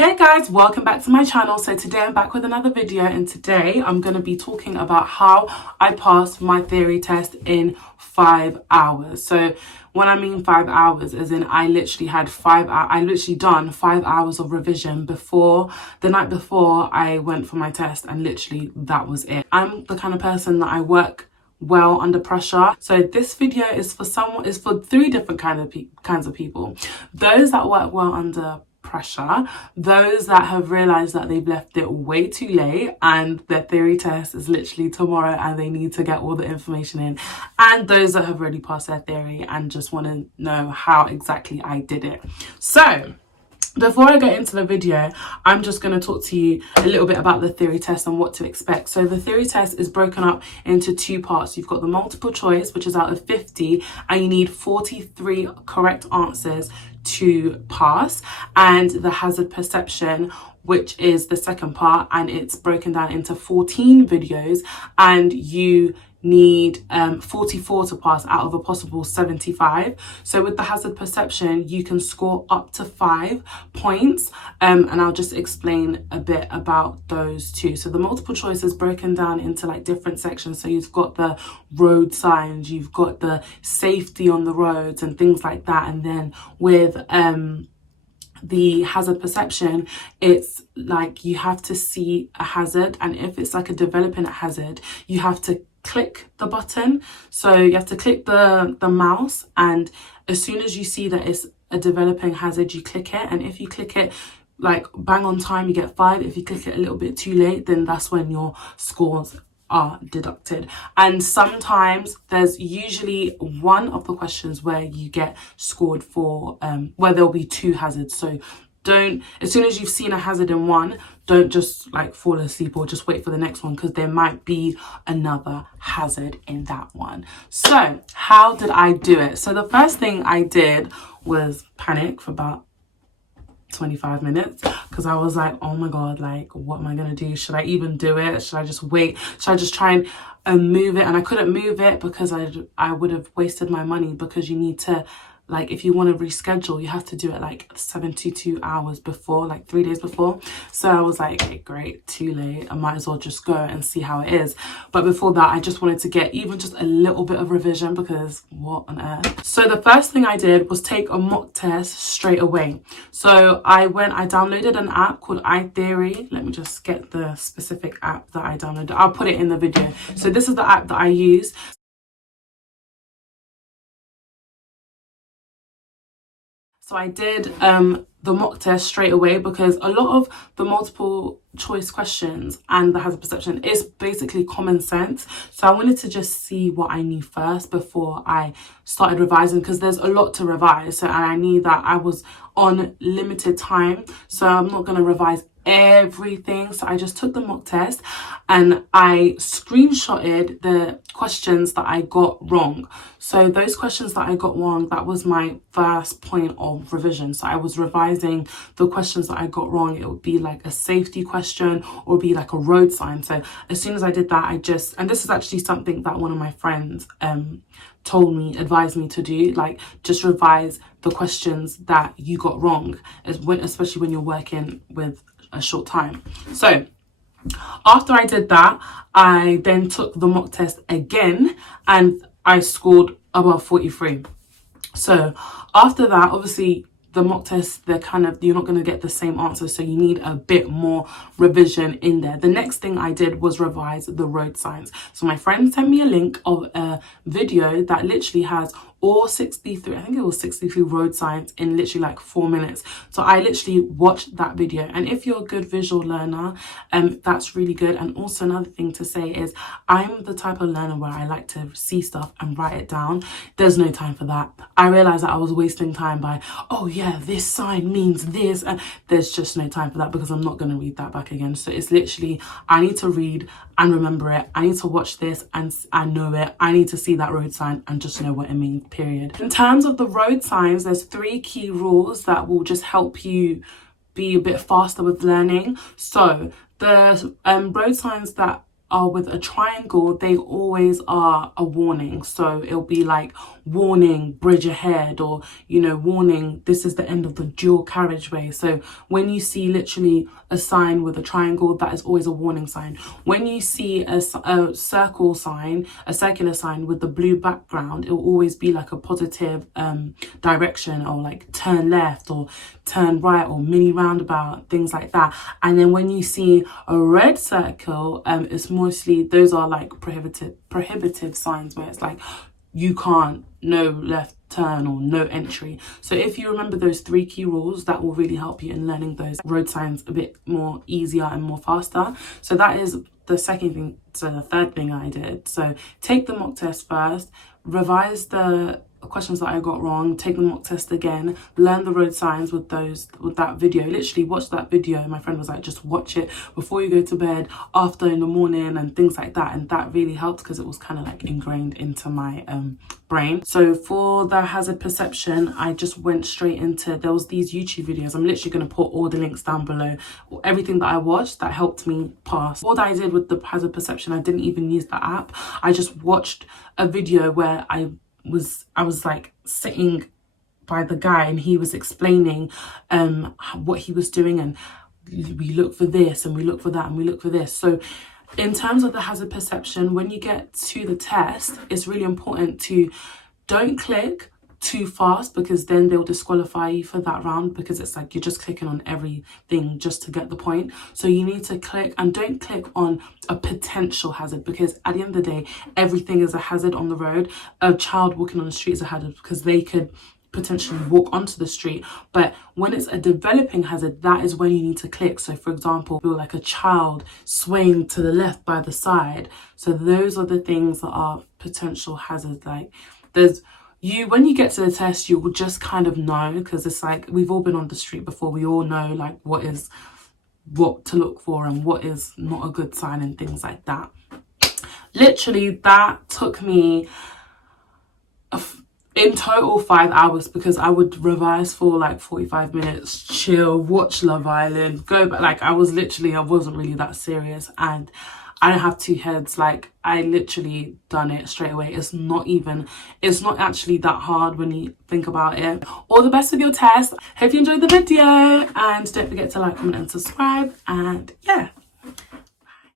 Hey guys, welcome back to my channel. So today I'm back with another video, and today I'm going to be talking about how I passed my theory test in 5 hours. So when I mean 5 hours, as in I literally had 5 hours, I literally done 5 hours of revision before the night before I went for my test, and literally that was it. I'm the kind of person that I work well under pressure. So this video is for three different kinds of people. Those that work well under pressure, those that have realized that they've left it way too late and their theory test is literally tomorrow and they need to get all the information in, and those that have already passed their theory and just want to know how exactly I did it. So before I get into the video, I'm just going to talk to you a little bit about the theory test and what to expect. So the theory test is broken up into two parts. You've got the multiple choice, which is out of 50, and you need 43 correct answers to pass, and the hazard perception, which is the second part, and it's broken down into 14 videos, and you need 44 to pass out of a possible 75. So with the hazard perception, you can score up to 5 points, and I'll just explain a bit about those two. So the multiple choice is broken down into like different sections. So you've got the road signs, you've got the safety on the roads and things like that, and then with the hazard perception, it's like you have to see a hazard, and if it's like a developing hazard, you have to click the button. So you have to click the mouse, and as soon as you see that it's a developing hazard, you click it, and if you click it like bang on time, you get 5. If you click it a little bit too late, then that's when your scores are deducted. And sometimes there's usually one of the questions where you get scored for where there'll be 2 hazards. So don't, as soon as you've seen a hazard in one, don't just like fall asleep or just wait for the next one, because there might be another hazard in that one. So how did I do it? So the first thing I did was panic for about 25 minutes, because I was like, oh my god, like what am I gonna do? Should I even do it? Should I just wait? Should I just try and move it? And I couldn't move it because I would have wasted my money, because you need to, like, if you want to reschedule, you have to do it like 72 hours before, like 3 days before. So I was like, okay, great, too late. I might as well just go and see how it is. But before that, I just wanted to get even just a little bit of revision, because what on earth? So the first thing I did was take a mock test straight away. So I downloaded an app called iTheory. Let me just get the specific app that I downloaded. I'll put it in the video. So this is the app that I use. So I did the mock test straight away, because a lot of the multiple choice questions and the hazard perception is basically common sense. So I wanted to just see what I knew first before I started revising, because there's a lot to revise. So, and I knew that I was on limited time, so I'm not going to revise everything. So I just took the mock test and I screenshotted the questions that I got wrong. So those questions that I got wrong, that was my first point of revision. So I was revising the questions that I got wrong. It would be like a safety question or be like a road sign. So as soon as I did that, and this is actually something that one of my friends advised me to do, like just revise the questions that you got wrong, especially when you're working with a short time. So after I did that, I then took the mock test again, and I scored above 43. So after that, obviously the mock test, you're not going to get the same answer, so you need a bit more revision in there. The next thing I did was revise the road signs. So my friend sent me a link of a video that literally has all 63, I think it was 63 road signs in literally like 4 minutes. So I literally watched that video, and if you're a good visual learner, that's really good. And also another thing to say is, I'm the type of learner where I like to see stuff and write it down. There's no time for that. I realized that I was wasting time by, oh yeah, this sign means this, and there's just no time for that, because I'm not going to read that back again. So it's literally, I need to read and remember it. I need to watch this and know it. I need to see that road sign and just know what it means, period. In terms of the road signs, there's 3 key rules that will just help you be a bit faster with learning. So the road signs that are with a triangle, they always are a warning. So it'll be like, warning, bridge ahead, or, you know, warning, this is the end of the dual carriageway. So when you see literally a sign with a triangle, that is always a warning sign. When you see a circle sign, a circular sign with the blue background, it will always be like a positive direction, or like turn left or turn right or mini roundabout, things like that. And then when you see a red circle, it's mostly, those are like prohibitive signs, where it's like, you can't, no left turn or no entry. So if you remember those 3 key rules, that will really help you in learning those road signs a bit more easier and more faster. So that is the second thing. So the third thing I did, so take the mock test first, revise the questions that I got wrong, take the mock test again, learn the road signs with that video. Literally watch that video. My friend was like, just watch it before you go to bed, after, in the morning, and things like that. And that really helped, because it was kind of like ingrained into my brain. So for the hazard perception, I just went straight into, there was these YouTube videos. I'm literally going to put all the links down below, everything that I watched that helped me pass. All that I did with the hazard perception, I didn't even use the app. I just watched a video where I was like sitting by the guy, and he was explaining what he was doing, and we look for this and we look for that and we look for this. So in terms of the hazard perception, when you get to the test, it's really important to don't click too fast, because then they'll disqualify you for that round, because it's like you're just clicking on everything just to get the point. So you need to click, and don't click on a potential hazard, because at the end of the day, everything is a hazard on the road. A child walking on the street is a hazard, because they could potentially walk onto the street. But when it's a developing hazard, that is when you need to click. So for example, like a child swaying to the left by the side. So those are the things that are potential hazards. Like when you get to the test, you will just kind of know, because it's like, we've all been on the street before. We all know like what to look for and what is not a good sign and things like that. Literally, that took me in total 5 hours, because I would revise for like 45 minutes, chill, watch Love Island, go back. Like I wasn't really that serious, and I don't have 2 heads. Like I literally done it straight away. It's not actually that hard when you think about it. All the best with your test. Hope you enjoyed the video, and don't forget to like, comment and subscribe, and yeah.